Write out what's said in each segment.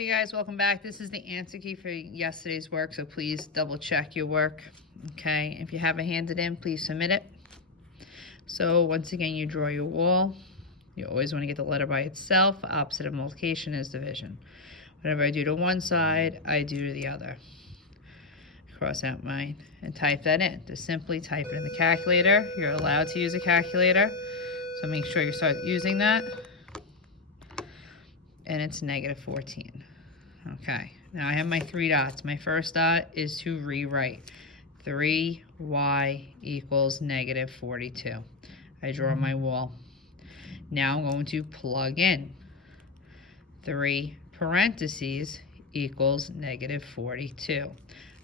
Okay guys, welcome back. This is the answer key for yesterday's work, so please double check your work. Okay, if you haven't handed in, please submit it. So once again, you draw your wall. You always want to get the letter by itself. Opposite of multiplication is division. Whatever I do to one side, I do to the other. Cross out mine and type that in. Just simply type it in the calculator. You're allowed to use a calculator, so make sure you start using that. And it's -14. Okay, now I have my 3 dots. My first dot is to rewrite. 3y equals -42. I draw my wall. Now I'm going to plug in. 3 parentheses equals -42.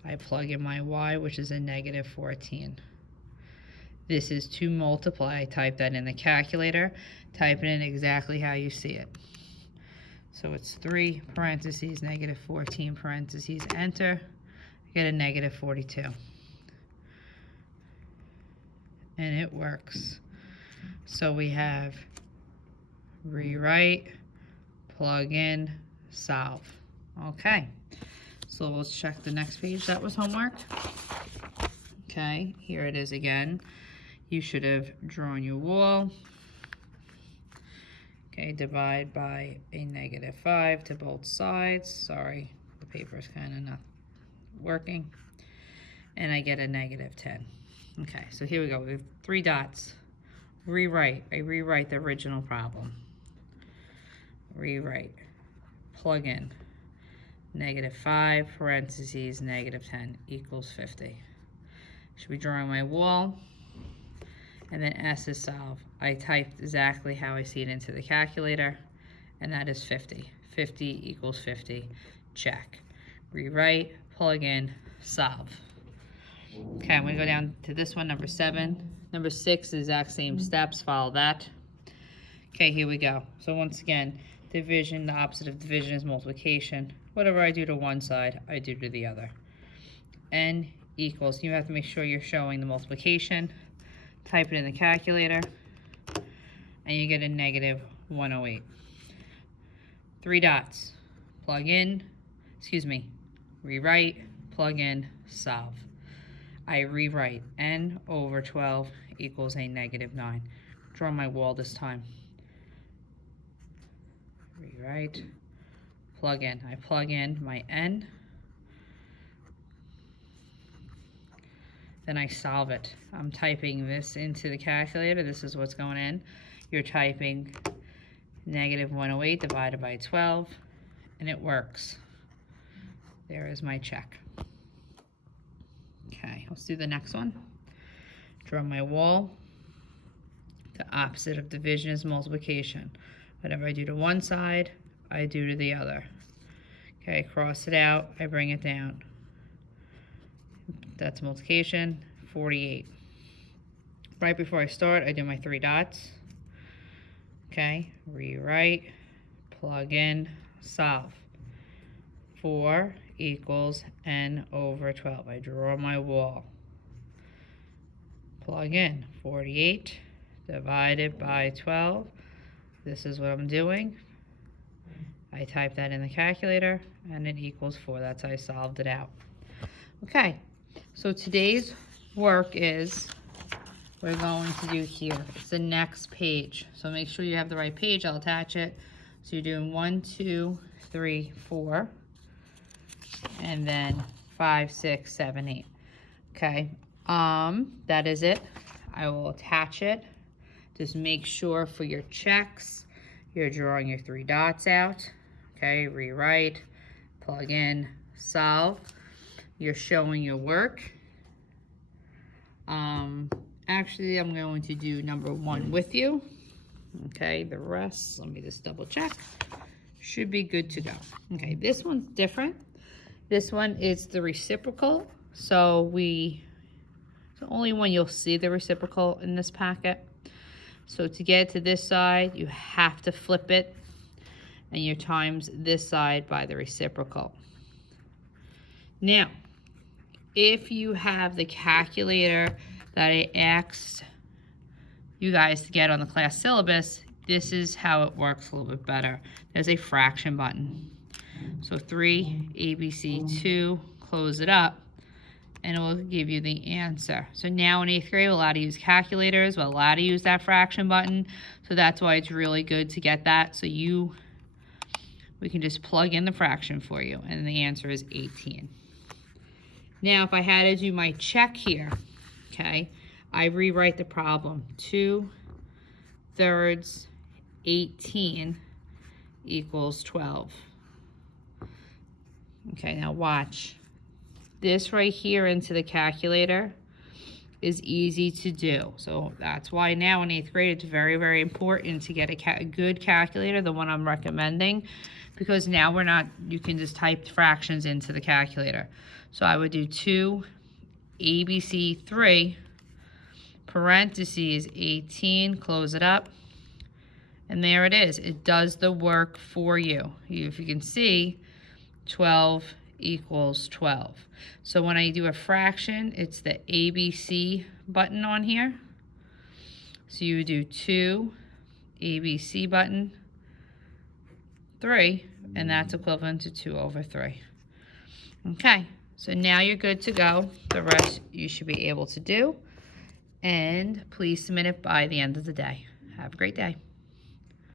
I plug in my y, which is a -14. This is to multiply. I type that in the calculator. Type it in exactly how you see it. So it's 3 parentheses, -14 parentheses, enter. I get a -42. And it works. So we have rewrite, plug in, solve. Okay. So let's check the next page. That was homework. Okay, here it is again. You should have drawn your wall. Okay, divide by a -5 to both sides. Sorry, the paper is kind of not working. And I get a -10. Okay, so here we go. We have 3 dots. Rewrite. I rewrite the original problem. Rewrite. Plug in. -5 parentheses -10 equals 50. Should be drawing my wall. And then S is solve. I typed exactly how I see it into the calculator, and that is 50. 50 equals 50. Check. Rewrite, plug in, solve. Okay, I'm going to go down to this one, number 7. Number 6, the exact same steps. Follow that. Okay, here we go. So once again, division, the opposite of division is multiplication. Whatever I do to one side, I do to the other. N equals, you have to make sure you're showing the multiplication. Type it in the calculator, and you get a -108. 3 dots. Plug in, rewrite, plug in, solve. I rewrite. N over 12 equals a -9. Draw my wall this time. Rewrite, plug in. I plug in my N. Then I solve it. I'm typing this into the calculator. This is what's going in. You're typing -108 divided by 12, and it works. There is my check. Okay, let's do the next one. Draw my wall. The opposite of division is multiplication. Whatever I do to one side, I do to the other. Okay, cross it out, I bring it down. That's multiplication, 48. Right before I start, I do my 3 dots. Okay, rewrite, plug in, solve. 4 equals N over 12. I draw my wall. Plug in, 48 divided by 12. This is what I'm doing. I type that in the calculator, and it equals 4. That's how I solved it out. Okay. So today's work is, we're going to do here. It's the next page. So make sure you have the right page. I'll attach it. So you're doing 1, 2, 3, 4, and then 5, 6, 7, 8. Okay. That is it. I will attach it. Just make sure for your checks, you're drawing your 3 dots out. Okay. Rewrite, plug in, solve. You're showing your work. Actually, I'm going to do number 1 with you. Okay, the rest, let me just double check. Should be good to go. Okay, this one's different. This one is the reciprocal. So it's the only one you'll see the reciprocal in this packet. So to get to this side, you have to flip it, and you times this side by the reciprocal. Now, if you have the calculator that I asked you guys to get on the class syllabus, this is how it works a little bit better. There's a fraction button. So 3, ABC 2, close it up, and it will give you the answer. So now in 8th grade, we're allowed to use calculators, we're allowed to use that fraction button. So that's why it's really good to get that. So we can just plug in the fraction for you, and the answer is 18. Now, if I had to do my check here, okay, I rewrite the problem. 2/3 18 equals 12. Okay, now watch. This right here into the calculator is easy to do. So that's why now in 8th grade, it's very, very important to get a good calculator, the one I'm recommending, because now you can just type fractions into the calculator. So I would do 2 ABC 3 parentheses 18, close it up, and there it is. It does the work for you. If you can see, 12 equals 12. So when I do a fraction, it's the ABC button on here. So you would do 2 ABC button 3, and that's equivalent to 2/3. Okay, so now you're good to go. The rest you should be able to do. And please submit it by the end of the day. Have a great day.